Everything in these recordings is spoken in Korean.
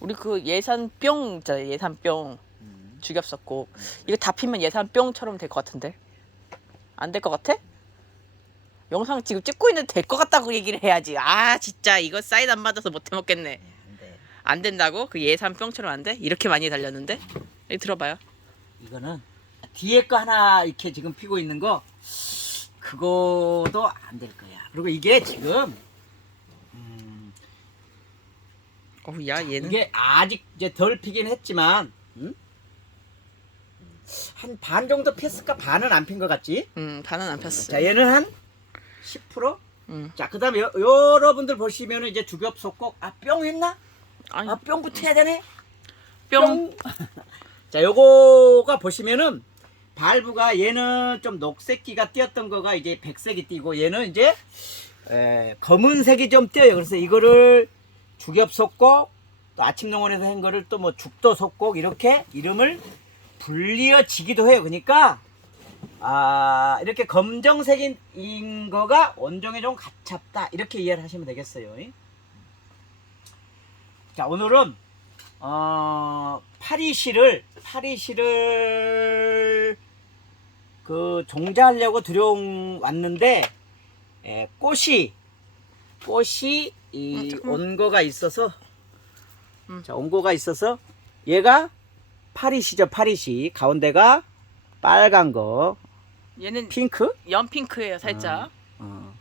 우리 그 예산병 있잖아요. 예산병 음. 죽였었고 이거 다 피면 예산병처럼 될 것 같은데 안 될 것 같아? 영상 지금 찍고 있는데 될 것 같다고 얘기를 해야지. 아 진짜 이거 사이드 안 맞아서 못 해 먹겠네. 근데 안 된다고? 그 예산병처럼 안 돼? 이렇게 많이 달렸는데? 여기 들어봐요. 이거는 뒤에 거 하나 이렇게 지금 피고 있는 거 그거도 안 될 거야. 그리고 이게 지금 음, 야 얘는 이게 아직 이제 덜 피긴 했지만 음? 한반 정도 폈을까? 반은 안 핀 것 같지? 음 반은 안 폈어. 자 얘는 한 10%? 음. 자 그다음에 여, 여러분들 보시면은 이제 주겹소 꼭아뿅 했나? 아니 아 뿅부터 해야 되네. 뿅. 자, 요거가 보시면은 발부가 얘는 좀 녹색기가 띄었던 거가 이제 백색이 띄고 얘는 이제 에, 검은색이 좀 띄어요. 그래서 이거를 죽엽 속곡 또 아침 농원에서 한 거를 또 뭐 죽도 속곡 이렇게 이름을 불리어지기도 해요. 그러니까 아 이렇게 검정색인 거가 원종에 좀 가깝다 이렇게 이해를 하시면 되겠어요. 자 오늘은 어, 파리시를 파리시를 그 종자하려고 들여왔는데 에, 꽃이 꽃이 이 음, 잠깐만. 온거가 있어서 음. 자 온거가 있어서 얘가 파리시죠 파리시 가운데가 빨간 거 얘는 핑크 연핑크예요 살짝. 어,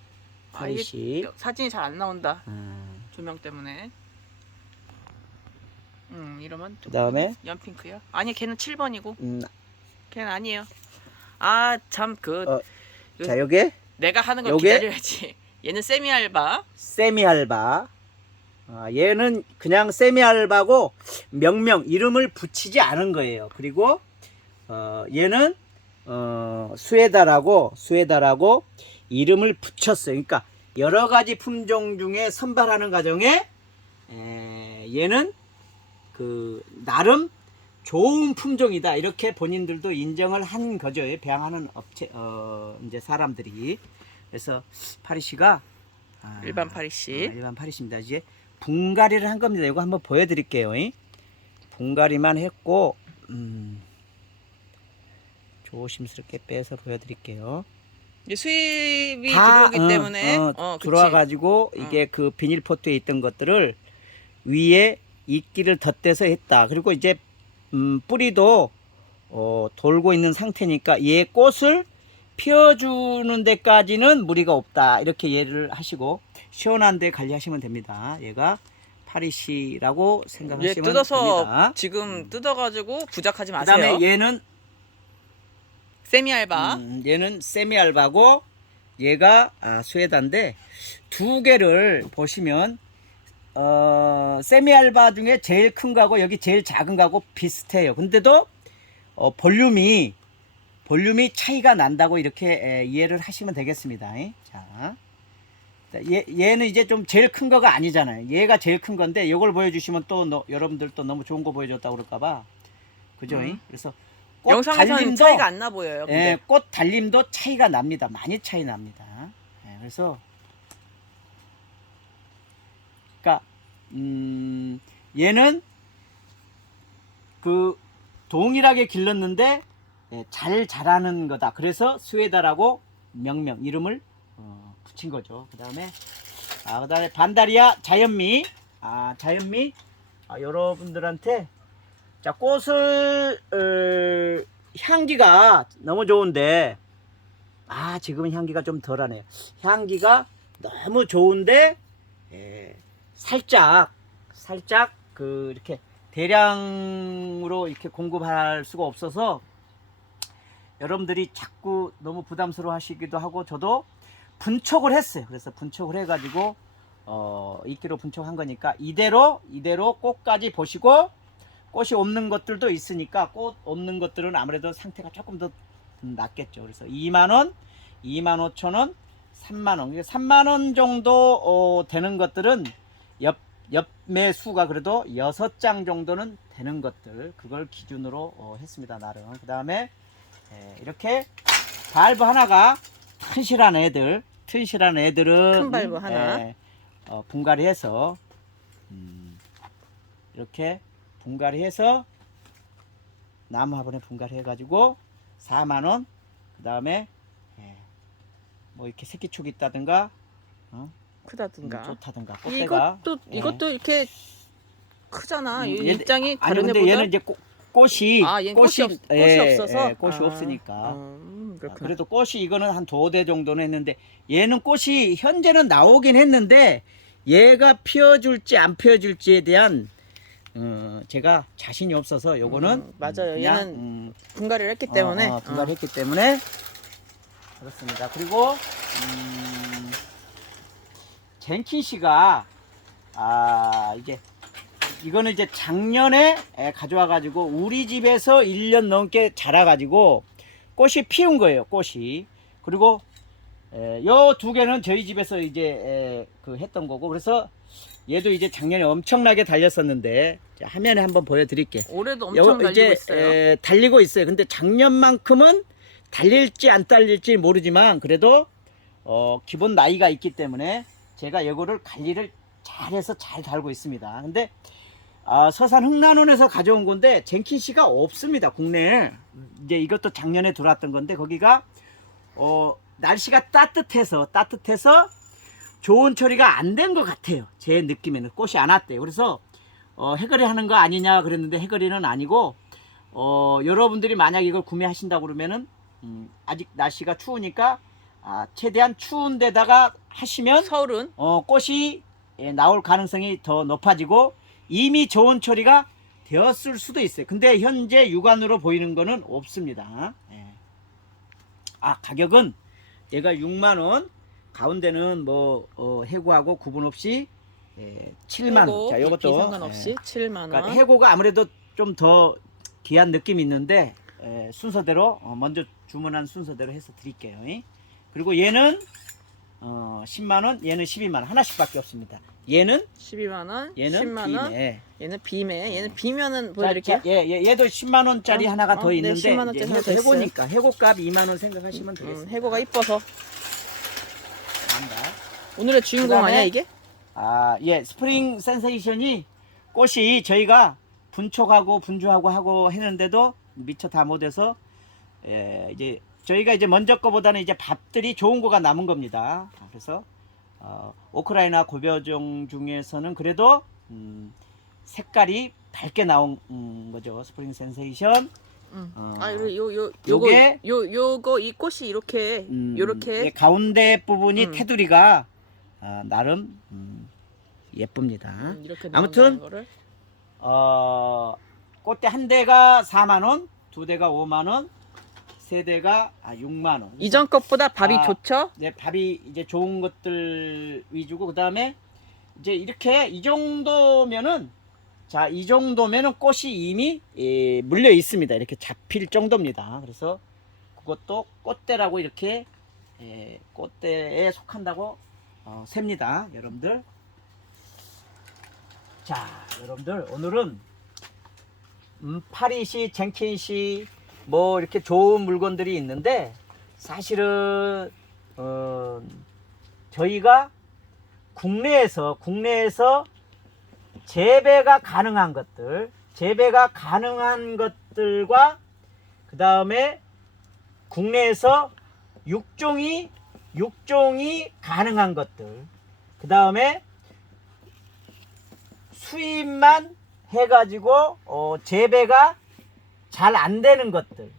아, 이게 파리시 사진이 잘 안 나온다 음, 조명 때문에. 음 이러면 좀 그다음에 연핑크요? 아니 걔는 7번이고 음, 걔는 아니에요. 아 참그 어, 자 요게 내가 하는 걸 요게? 기다려야지. 얘는 세미 알바. 세미 알바. 아, 얘는 그냥 세미 알바고 명명 이름을 붙이지 않은 거예요. 그리고 어, 얘는 어, 수에다라고 수에다라고 이름을 붙였어요. 그러니까 여러 가지 품종 중에 선발하는 과정에 에, 얘는 그 나름 좋은 품종이다 이렇게 본인들도 인정을 한 거죠. 배양하는 업체 어, 이제 사람들이 그래서 파리시가 아, 일반 아, 파리시. 일반 파리시입니다. 이제 분갈이를 한 겁니다. 이거 한번 보여드릴게요. 이. 분갈이만 했고 음, 조심스럽게 빼서 보여드릴게요. 이제 수입이 다, 들어오기 어, 때문에 어, 어, 그치. 들어와 가지고 이게 그 비닐 포트에 있던 것들을 위에 이끼를 덧대서 했다. 그리고 이제 음, 뿌리도 어, 돌고 있는 상태니까 얘 꽃을 피워주는 데까지는 무리가 없다. 이렇게 이해를 하시고 시원한 데 관리하시면 됩니다. 얘가 파리시라고 얘 생각하시면 뜯어서 됩니다. 지금 뜯어가지고 부작하지 마세요. 그다음에 얘는 세미 알바. 음, 얘는 세미 알바고 얘가 아, 스웨다인데 두 개를 보시면 어, 세미 알바 중에 제일 큰 거하고 여기 제일 작은 거하고 비슷해요. 근데도 어, 볼륨이 볼륨이 차이가 난다고 이렇게 에, 이해를 하시면 되겠습니다. 이. 자. 자, 얘, 얘는 이제 좀 제일 큰 거가 아니잖아요. 얘가 제일 큰 건데 이걸 보여주시면 또 너- 여러분들 또 너무 좋은 거 보여줬다고 그럴까봐 그죠? 이? 음. 그래서 꽃 달림도- 차이가 안 나 보여요. 예, 꽃 달림도 차이가 납니다. 많이 차이 납니다. 예, 그래서 그러니까 음, 얘는 그 동일하게 길렀는데 예, 잘 자라는 거다. 그래서 스웨다라고 명명 이름을 어, 붙인 거죠. 그 다음에 아 그다음에 반다리아 자연미 아 자연미 아, 여러분들한테 자 꽃을 어, 향기가 너무 좋은데 아 지금은 향기가 좀 덜하네요. 향기가 너무 좋은데 예, 살짝 살짝 그 이렇게 대량으로 이렇게 공급할 수가 없어서 여러분들이 자꾸 너무 부담스러워 하시기도 하고 저도 분촉을 했어요. 그래서 분촉을 해가지고 어 2kg 분촉한 거니까 이대로 이대로 꽃까지 보시고 꽃이 없는 것들도 있으니까 꽃 없는 것들은 아무래도 상태가 조금 더 낫겠죠. 그래서 2만 원, 2만 5천 원, 3만 원. 3만 원 정도 어, 되는 것들은 옆 옆 매 수가 그래도 6장 정도는 되는 것들 그걸 기준으로 어, 했습니다. 나름. 그 다음에 예, 이렇게 발브 하나가 튼실한 애들, 튼실한 애들은 큰 발브 하나. 예, 어, 분갈이 해서 음, 이렇게 분갈이 해서 나무 화분에 분갈이 해가지고 4만 원. 그 다음에 뭐 이렇게 새끼촉 있다든가 어? 크다든가. 음, 좋다든가 꽃대가 이것도 예. 이것도 이렇게 크잖아. 음, 이 얘- 입장이 아니 다른 근데 애보다. 얘는 이제 꽃, 꽃이 아, 얘는 꽃이, 없, 꽃이 예, 없어서 예, 꽃이 아, 없으니까 음, 아, 그렇구나. 그래도 꽃이 이거는 한 두 대 정도는 했는데 얘는 꽃이 현재는 나오긴 했는데 얘가 피어줄지 안 피어줄지에 대한 어, 제가 자신이 없어서 요거는 음, 맞아요. 그냥, 얘는 음, 분갈이를 했기 때문에 어, 어, 분갈이 했기 때문에 그렇습니다. 그리고 음, 젠킨 씨가 아 이게 이거는 이제 작년에 에, 가져와 가지고 우리 집에서 1년 넘게 자라 가지고 꽃이 피운 거예요. 꽃이 그리고 요 두 개는 저희 집에서 이제 에, 그 했던 거고 그래서 얘도 이제 작년에 엄청나게 달렸었는데 자, 화면에 한번 보여드릴게요. 올해도 요- 엄청 달리고 있어요. 에, 달리고 있어요. 근데 작년만큼은 달릴지 안 달릴지 모르지만 그래도 어, 기본 나이가 있기 때문에 제가 이거를 관리를 잘해서 잘 달고 있습니다. 근데 아, 서산 흥난원에서 가져온 건데 젠킨 씨가 없습니다. 국내에 이제 이것도 작년에 들어왔던 건데 거기가 어, 날씨가 따뜻해서 따뜻해서 좋은 처리가 안 된 것 같아요. 제 느낌에는 꽃이 안 왔대요. 그래서 어, 해거리 하는 거 아니냐 그랬는데 해거리는 아니고 어, 여러분들이 만약 이걸 구매하신다고 그러면은 음, 아직 날씨가 추우니까 아, 최대한 추운 데다가 하시면 서울은 어, 꽃이 예, 나올 가능성이 더 높아지고 이미 좋은 처리가 되었을 수도 있어요. 근데 현재 육안으로 보이는 거는 없습니다. 예. 아 가격은 얘가 6만 원, 가운데는 뭐 어, 해고하고 구분 없이 예, 7만 원. 자, 요것도 상관없이 예. 7만 원. 그러니까 해고가 아무래도 좀 더 귀한 느낌이 있는데 에, 순서대로 어, 먼저 주문한 순서대로 해서 드릴게요. 이. 그리고 얘는 어, 10만 원, 얘는 12만 원 하나씩밖에 없습니다. 얘는 12만 원, 얘는 10만 원. 비네. 얘는 비매. 얘는 비면은 자, 보여드릴게요. 자, 얘, 얘, 얘도 10만 원짜리 어? 하나가 어, 더 네, 있는데 10만 원짜리 하나 더 해고니까 해고값 2만 원 생각하시면 음, 되겠습니다. 해고가 이뻐서 간다. 오늘의 주인공 그다음에 아니야 이게? 아, 예, 스프링 센세이션이 꽃이 저희가 분촉하고 분주하고 하고 했는데도 미처 다 못해서 예, 이제 저희가 이제 먼저 거보다는 이제 밥들이 좋은 거가 남은 겁니다. 그래서 어, 오크라이나 고벼종 중에서는 그래도 음, 색깔이 밝게 나온 음, 거죠. 스프링 센세이션. 음. 어, 아, 요, 요, 요, 요게- 요, 요거, 이 꽃이 이렇게, 음, 요렇게. 이 가운데 부분이 음. 테두리가 아, 나름 음, 예쁩니다. 음, 이렇게 아무튼. 어, 꽃대 한 대가 4만 원, 두 대가 5만 원, 세 대가 아, 6만 원. 이전 것보다 밥이 아, 좋죠? 네, 밥이 이제 좋은 것들 위주고 그다음에 이제 이렇게 이 정도면은 자, 이 정도면은 꽃이 이미 예, 물려 있습니다. 이렇게 잡힐 정도입니다. 그래서 그것도 꽃대라고 이렇게 예, 꽃대에 속한다고 어, 셉니다. 여러분들. 자, 여러분들 오늘은 음, 파리시, 젠킨시 뭐 이렇게 좋은 물건들이 있는데 사실은 어, 저희가 국내에서 국내에서 재배가 가능한 것들, 재배가 가능한 것들과 그 다음에 국내에서 육종이 육종이 가능한 것들, 그 다음에 수입만 해가지고 어, 재배가 잘 안 되는 것들.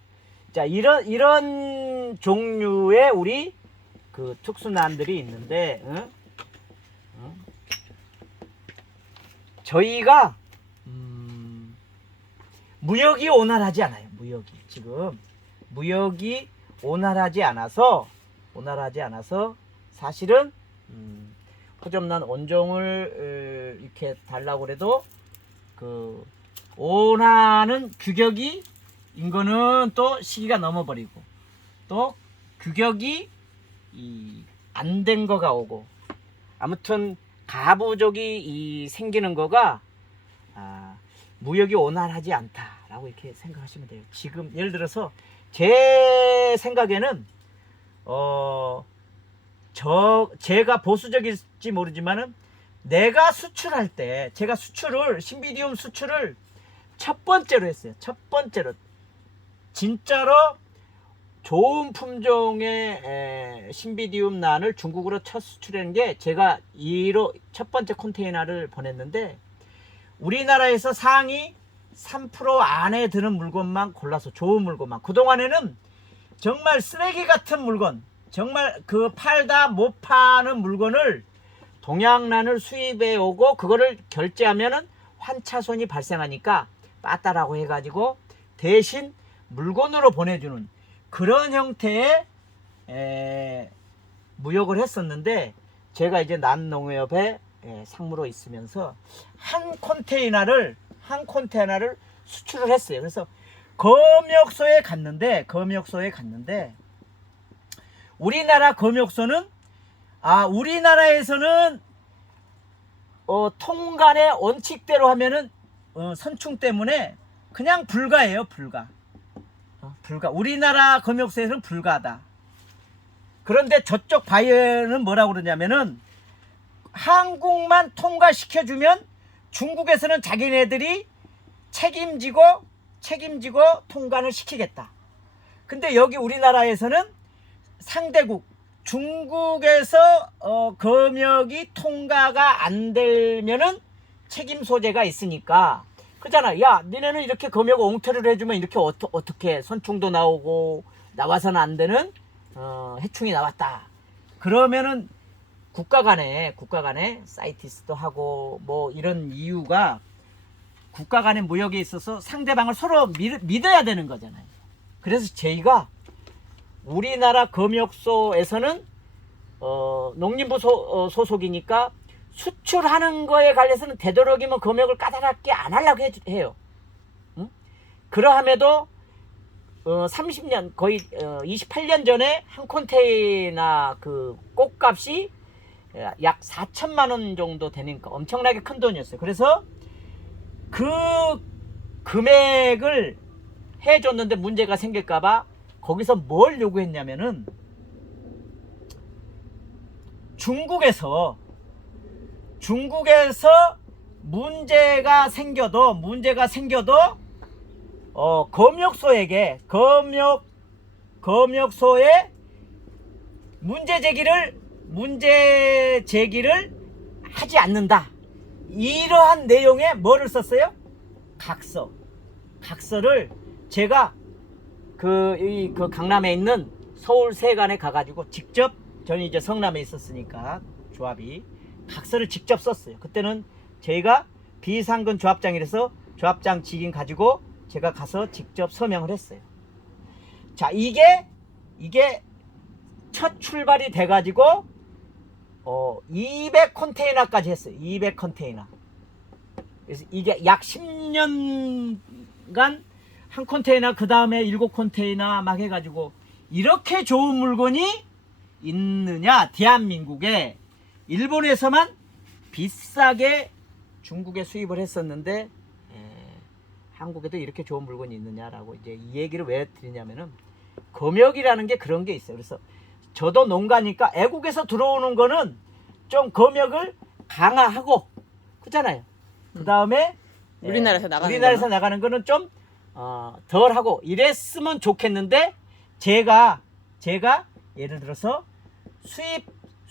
자 이런 이런 종류의 우리 그 특수난들이 있는데 응? 응? 저희가 음, 무역이 온활하지 않아요. 무역이 지금 무역이 온활하지 않아서 온활하지 않아서 사실은 음, 호접난 원종을 어, 이렇게 달라고 그래도 그 온화는 규격이 인 거는 또 시기가 넘어버리고 또 규격이 안 된 거가 오고 아무튼 가부족이 이 생기는 거가 아, 무역이 온활하지 않다라고 이렇게 생각하시면 돼요. 지금 예를 들어서 제 생각에는 어, 저 제가 보수적일지 모르지만은 내가 수출할 때 제가 수출을 신비디움 수출을 첫 번째로 했어요. 첫 번째로 진짜로 좋은 품종의 에, 신비디움 난을 중국으로 첫 수출한 게 제가 2로 첫 번째 컨테이너를 보냈는데 우리나라에서 상위 3% 안에 드는 물건만 골라서 좋은 물건만 그동안에는 정말 쓰레기 같은 물건 정말 그 팔다 못 파는 물건을 동양란을 수입해 오고 그거를 결제하면은 환차손이 발생하니까 빠따라고 해가지고 대신 물건으로 보내주는 그런 형태의 에, 무역을 했었는데 제가 이제 난농협에 에, 상무로 있으면서 한 컨테이너를 한 컨테이너를 수출을 했어요. 그래서 검역소에 갔는데 검역소에 갔는데 우리나라 검역소는 아 우리나라에서는 어, 통관의 원칙대로 하면은 어, 선충 때문에 그냥 불가해요 불가. 어, 불가. 우리나라 검역소에서는 불가하다. 그런데 저쪽 바이어는 뭐라고 그러냐면은 한국만 통과시켜주면 중국에서는 자기네들이 책임지고 책임지고 통관을 시키겠다. 근데 여기 우리나라에서는 상대국 중국에서 어, 검역이 통과가 안 되면은 책임 소재가 있으니까 그잖아. 야, 니네는 이렇게 검역 옹태를 해주면 이렇게 어떠, 어떻게 선충도 나오고 나와서는 안 되는 어, 해충이 나왔다. 그러면은 국가 간에 국가 간에 사이티스도 하고 뭐 이런 이유가 국가 간의 무역에 있어서 상대방을 서로 믿, 믿어야 되는 거잖아요. 그래서 저희가 우리나라 검역소에서는 어, 농림부 소, 어, 소속이니까 수출하는 거에 관해서는 되도록이면 검역을 까다롭게 안 하려고 해, 해요. 응? 그러함에도 어, 30년 거의 어, 28년 전에 한 컨테이너 그 꽃값이 약 4천만 원 정도 되니까 엄청나게 큰 돈이었어요. 그래서 그 금액을 해줬는데 문제가 생길까봐 거기서 뭘 요구했냐면은 중국에서 중국에서 문제가 생겨도 문제가 생겨도 어 검역소에게 검역 검역소에 문제 제기를 문제 제기를 하지 않는다. 이러한 내용의 뭐를 썼어요? 각서. 각서를 제가 그, 이, 그 강남에 있는 서울 세관에 가가지고 직접 저는 이제 성남에 있었으니까 조합이 각서를 직접 썼어요. 그때는 저희가 비상근 조합장이라서 조합장 직인 가지고 제가 가서 직접 서명을 했어요. 자, 이게, 이게 첫 출발이 돼 가지고, 어, 200 컨테이너까지 했어요. 200 컨테이너. 그래서 이게 약 10년간 한 컨테이너, 그 다음에 7 컨테이너 막 해 가지고, 이렇게 좋은 물건이 있느냐, 대한민국에. 일본에서만 비싸게 중국에 수입을 했었는데, 에, 한국에도 이렇게 좋은 물건이 있느냐라고 이제 이 얘기를 왜 드리냐면은, 검역이라는 게 그런 게 있어요. 그래서 저도 농가니까 애국에서 들어오는 거는 좀 검역을 강화하고 그잖아요. 그 다음에 우리나라에서 나가는 우리나라에서 거는? 나가는 거는 좀 어, 덜하고 이랬으면 좋겠는데 제가 제가 예를 들어서 수입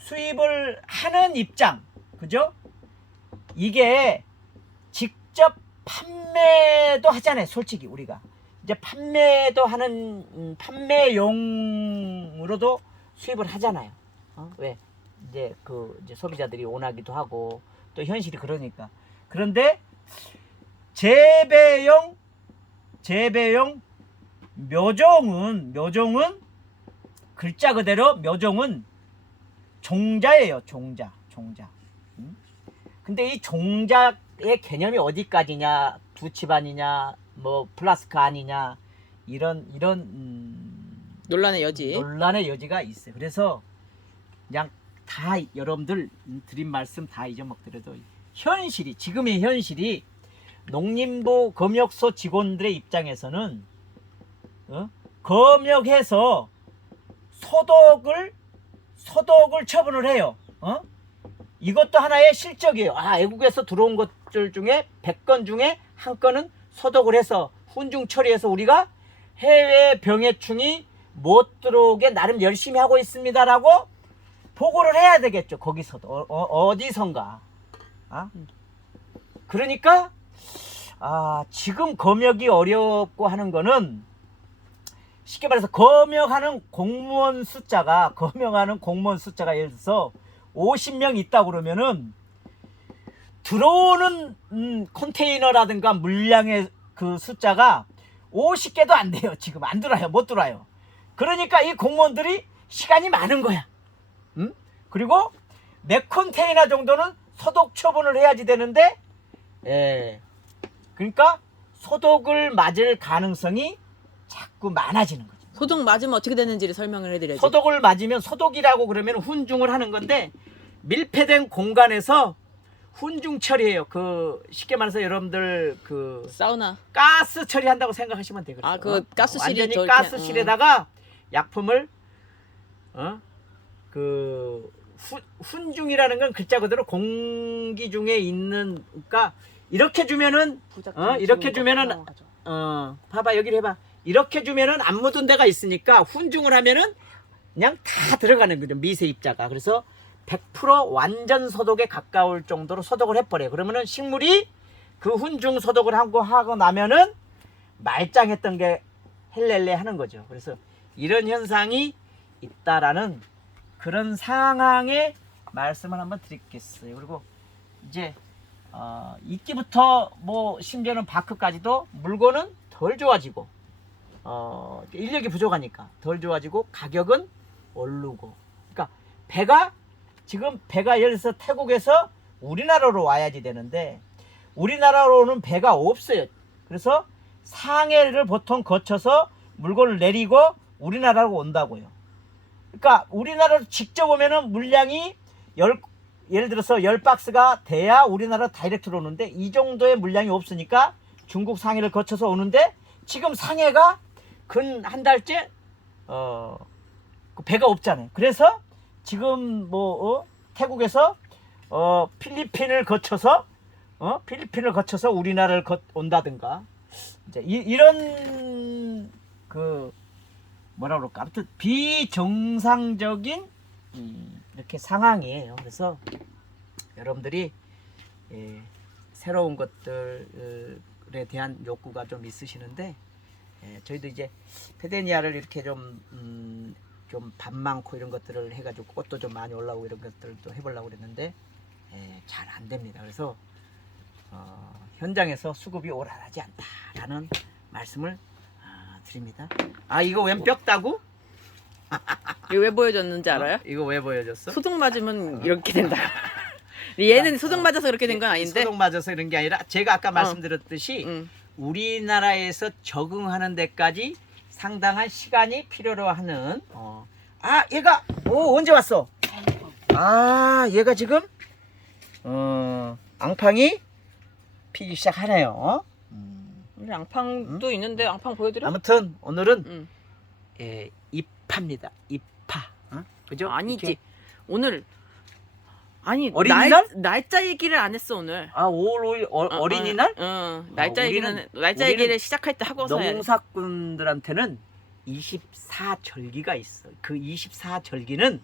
수입을 하는 입장 그죠? 이게 직접 판매도 하잖아요. 솔직히 우리가 이제 판매도 하는 음, 판매용으로도 수입을 하잖아요. 어? 왜 이제 그 이제 소비자들이 원하기도 하고 또 현실이 그러니까 그런데 재배용 재배용 묘종은 묘종은 글자 그대로 묘종은 종자예요. 종자 종자. 음? 근데 이 종자의 개념이 어디까지냐 두 집안이냐 뭐 플라스크 아니냐 이런 이런 음, 논란의 여지. 논란의 여지가 있어요. 그래서 그냥 다 여러분들 드린 말씀 다 잊어먹더라도 현실이 지금의 현실이 농림부 검역소 직원들의 입장에서는 어? 검역해서 소독을 소독을 처분을 해요. 어? 이것도 하나의 실적이에요. 아, 애국에서 들어온 것들 중에 100건 중에 한 건은 소독을 해서 훈중 처리해서 우리가 해외 병해충이 못 들어오게 나름 열심히 하고 있습니다라고 보고를 해야 되겠죠. 거기서도 어, 디선가 아? 그러니까 아, 지금 검역이 어렵고 하는 거는 쉽게 말해서 검역하는 공무원 숫자가 검역하는 공무원 숫자가 예를 들어서 50명 있다 그러면은 들어오는 음, 컨테이너라든가 물량의 그 숫자가 50개도 안 돼요. 지금 안 들어요. 못 들어요. 그러니까 이 공무원들이 시간이 많은 거야. 음? 그리고 몇 컨테이너 정도는 소독 처분을 해야지 되는데 예. 그러니까 소독을 맞을 가능성이 자꾸 많아지는 거죠. 소독 맞으면 어떻게 되는지를 설명을 해드려야지. 소독을 맞으면 소독이라고 그러면 훈중을 하는 건데 밀폐된 공간에서 훈중 처리해요. 그 쉽게 말해서 여러분들 그 사우나. 가스 처리한다고 생각하시면 되거든요. 아, 그 가스실이 완전히 저렇게, 가스실에다가 약품을 어그 훈중이라는 건 글자 그대로 공기 중에 있는 그러니까 이렇게 주면은 어 이렇게 주면은 어 봐봐 여기를 해봐 이렇게 주면은 안 묻은 데가 있으니까 훈중을 하면은 그냥 다 들어가는 거죠. 미세 입자가. 그래서 100% 완전 소독에 가까울 정도로 소독을 해버려요 그러면은 식물이 그 훈중 소독을 하고 하고 나면은 말짱했던 게 헬렐레 하는 거죠. 그래서 이런 현상이 있다라는 그런 상황의 말씀을 한번 드리겠어요. 그리고 이제 어, 이끼부터 뭐 심지어는 바크까지도 물건은 덜 좋아지고 어, 인력이 부족하니까 덜 좋아지고 가격은 오르고. 그러니까 배가 지금 배가 예를 들어서 태국에서 우리나라로 와야지 되는데 우리나라로는 배가 없어요. 그래서 상해를 보통 거쳐서 물건을 내리고 우리나라로 온다고요. 그러니까 우리나라로 직접 오면은 물량이 열 예를 들어서 열 박스가 돼야 우리나라 다이렉트로 오는데 이 정도의 물량이 없으니까 중국 상해를 거쳐서 오는데 지금 상해가 근 한 달째 어그 배가 없잖아요. 그래서 지금 뭐 어, 태국에서 어 필리핀을 거쳐서 어 필리핀을 거쳐서 우리나라를 거, 온다든가 이제 이, 이런 그 뭐라 그럴까 아무튼 비정상적인 음, 이렇게 상황이에요. 그래서 여러분들이 예, 새로운 것들에 대한 욕구가 좀 있으시는데 예, 저희도 이제 페데니아를 이렇게 좀 음, 좀밥 많고 이런 것들을 해가지고 꽃도 좀 많이 올라오고 이런 것들을 또 해보려고 그랬는데 예, 잘 안 됩니다. 그래서 어, 현장에서 수급이 오랄하지 않다라는 말씀을 아, 드립니다. 아 이거 웬 뼈다구? 이거 왜 보여줬는지 알아요? 어? 이거 왜 보여줬어? 소독 맞으면 이렇게 된다. 얘는 소독 맞아서 그렇게 된 건 아닌데. 소독 맞아서 그런 게 아니라 제가 아까 말씀드렸듯이 응. 우리나라에서 적응하는 데까지 상당한 시간이 필요로 하는 어. 아 얘가 오 언제 왔어? 아 얘가 지금 어 앙팡이 피기 시작하네요. 음. 우리 앙팡도 있는데 앙팡 보여드려? 아무튼 오늘은 응. 예, 입파입니다. 입파. 어? 그죠? 아니지. 이렇게. 오늘 아니 어린이날? 날, 날짜 얘기를 안 했어 오늘. 아 5월 5일 어, 어, 어린이날? 어, 어, 날짜 아, 얘기는 우리는- 날짜 우리는 얘기를 시작할 때 하고서 해야 돼. 농사꾼들한테는 24절기가 있어. 그 24절기는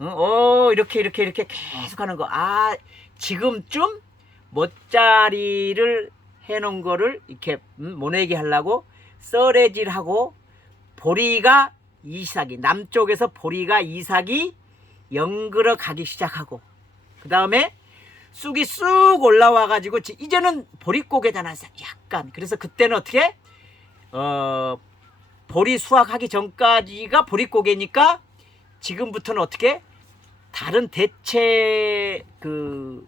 어, 어, 이렇게 이렇게 이렇게 계속 하는 거. 아 지금쯤 멋자리를 해놓은 거를 이렇게 음, 모내게 하려고 썰애질하고 보리가 이삭이 남쪽에서 보리가 이삭이 연그러 가기 시작하고 그 다음에 쑥이 쑥 올라와 가지고 이제는 보릿고개잖아 약간. 그래서 그때는 어떻게? 어 보리 수확하기 전까지가 보릿고개니까 지금부터는 어떻게? 다른 대체 그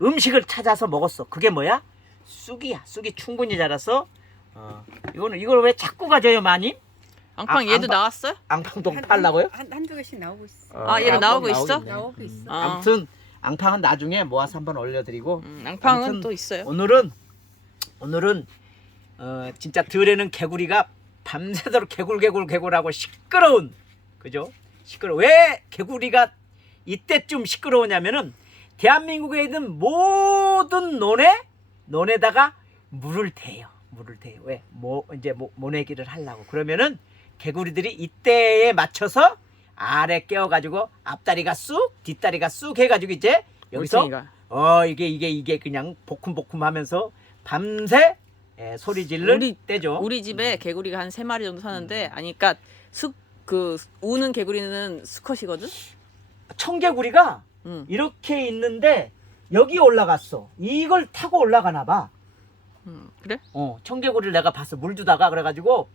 음식을 찾아서 먹었어. 그게 뭐야? 쑥이야. 쑥이 충분히 자라서. 어 이거는 이걸 왜 자꾸 가져요 많이? 앙팡 아, 얘도 앙팡- 나왔어요? 앙팡동 팔라고요? 한, 한두 개씩 나오고 있어. 아, 얘는 나오고 있어? 나오고 있어. 어. 아무튼 앙팡은 나중에 모아서 한번 올려드리고 음, 앙팡은 아무튼 또 있어요. 오늘은 오늘은 어, 진짜 들에는 개구리가 밤새도록 개굴개굴 개굴하고 시끄러운 그죠? 시끄러. 왜 개구리가 이때쯤 시끄러우냐면은 대한민국에 있는 모든 논에 논에다가 물을 대요. 물을 대요. 왜? 뭐 이제 모, 모내기를 하려고. 그러면은 개구리들이 이때에 맞춰서 아래 깨워가지고 앞다리가 쑥, 뒷다리가 쑥 해가지고 이제 여기서 올챙이가. 어 이게 이게 이게 그냥 보쿰보쿰하면서 밤새 예, 소리 질를 우리- 때죠. 우리 집에 개구리가 한 세 마리 정도 사는데 아니 그러니까 숙그 우는 개구리는 수컷이거든. 청개구리가 응. 이렇게 있는데 여기 올라갔어. 이걸 타고 올라가나 봐. 응. 그래? 어, 청개구리를 내가 봤어. 물 주다가 그래가지고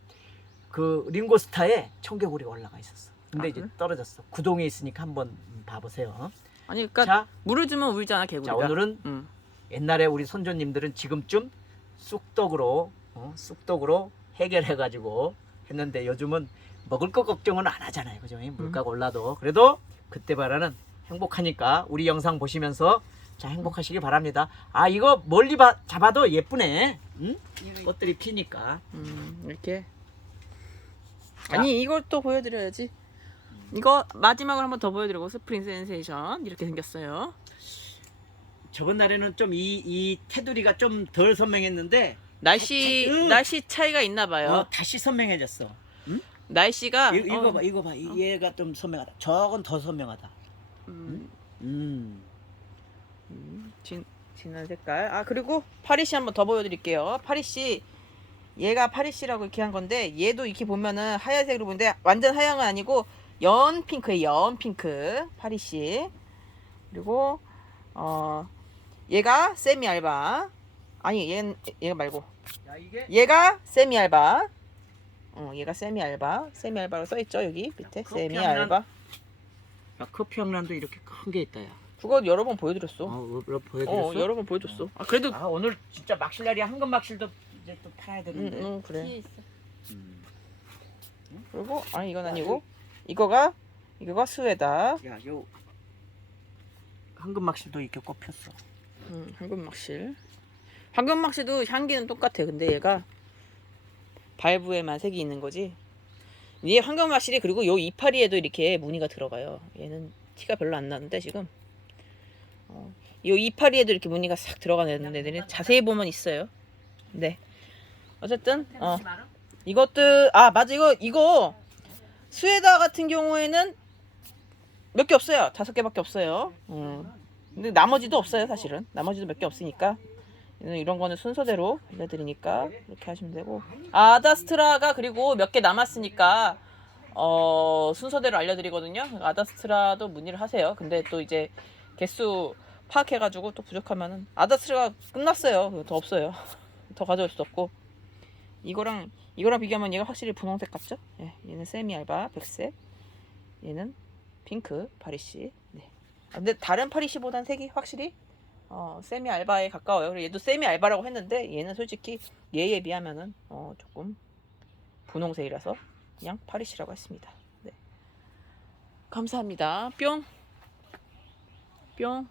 그 링고스타에 청개구리가 올라가 있었어. 근데 아, 이제? 떨어졌어. 구동에 있으니까 한번 봐보세요. 아니 그러니까 자, 물을 주면 울잖아 개구리가. 자 오늘은 응. 옛날에 우리 손주님들은 지금쯤 쑥떡으로 어, 쑥떡으로 해결해가지고 했는데 요즘은 먹을 거 걱정은 안 하잖아요, 그죠? 물가가 올라도 그래도 그때 바라는 행복하니까 우리 영상 보시면서 자 행복하시기 바랍니다. 아 이거 멀리 봐, 잡아도 예쁘네. 응? 꽃들이 피니까. 음, 이렇게. 자. 아니 이걸 또 보여드려야지. 이거 마지막으로 한번 더 보여드리고 스프링 센세이션 이렇게 생겼어요. 저번 날에는 좀 이 이 테두리가 좀 덜 선명했는데 날씨 음. 날씨 차이가 있나 봐요. 어, 다시 선명해졌어. 날씨가 이, 이거 어, 봐, 이거 봐, 이- 얘가 좀 선명하다. 저건 더 선명하다. 음, 음. 음, 진, 진한 색깔. 아 그리고 파리시 한번 더 보여드릴게요. 파리시 얘가 파리시라고 이렇게 한 건데 얘도 이렇게 보면은 하얀색으로 보는데 완전 하얀 건 아니고 연 핑크예요. 연 핑크 파리시. 그리고 어 얘가 세미 알바. 아니 얘 얘가 말고 야 얘가 세미 알바. 어 얘가 세미 알바. 세미 알바로 써 있죠 여기 밑에 커피 세미 알바. 야, 커피 향란도 이렇게 큰 게 있다 야. 그거 여러 번 보여드렸어. 어, 어, 보여드렸어? 어 여러 번 보여줬어. 아 그래도 아 오늘 진짜 막실날이 황금 막실도 이제 또 팔아야 응, 되는데. 응 그래. 음. 그리고 아니 이건 아니고 이거가 이거가 스웨다. 야, 요 황금 막실도 이렇게 꼽혔어. 음, 황금막실. 황금막실도 향기는 똑같아. 근데 얘가 발부에만 색이 있는 거지. 얘 황금막실이 그리고 요 이파리에도 이렇게 무늬가 들어가요. 얘는 티가 별로 안 나는데 지금. 어, 요 이파리에도 이렇게 무늬가 싹 들어가는 애들이 자세히 보면 있어요. 네. 어쨌든 어. 이것들 아 맞아 이거 이거 스웨다 같은 경우에는 몇 개 없어요. 다섯 개밖에 없어요. 음. 근데 나머지도 없어요 사실은. 나머지도 몇 개 없으니까. 이런 거는 순서대로 알려드리니까 이렇게 하시면 되고. 아다스트라가 그리고 몇 개 남았으니까 어 순서대로 알려드리거든요. 아다스트라도 문의를 하세요. 근데 또 이제 개수 파악해가지고 또 부족하면은 아다스트라가 끝났어요. 더 없어요. 더 가져올 수 없고. 이거랑 이거랑 비교하면 얘가 확실히 분홍색 같죠? 예, 얘는 세미 알바 백색, 얘는 핑크 파리시. 네. 아, 근데 다른 파리시보단 색이 확실히 어, 세미 알바에 가까워요. 그리고 얘도 세미 알바라고 했는데 얘는 솔직히 얘에 비하면은 어, 조금 분홍색이라서 그냥 파리시라고 했습니다. 네. 감사합니다. 뿅. 뿅.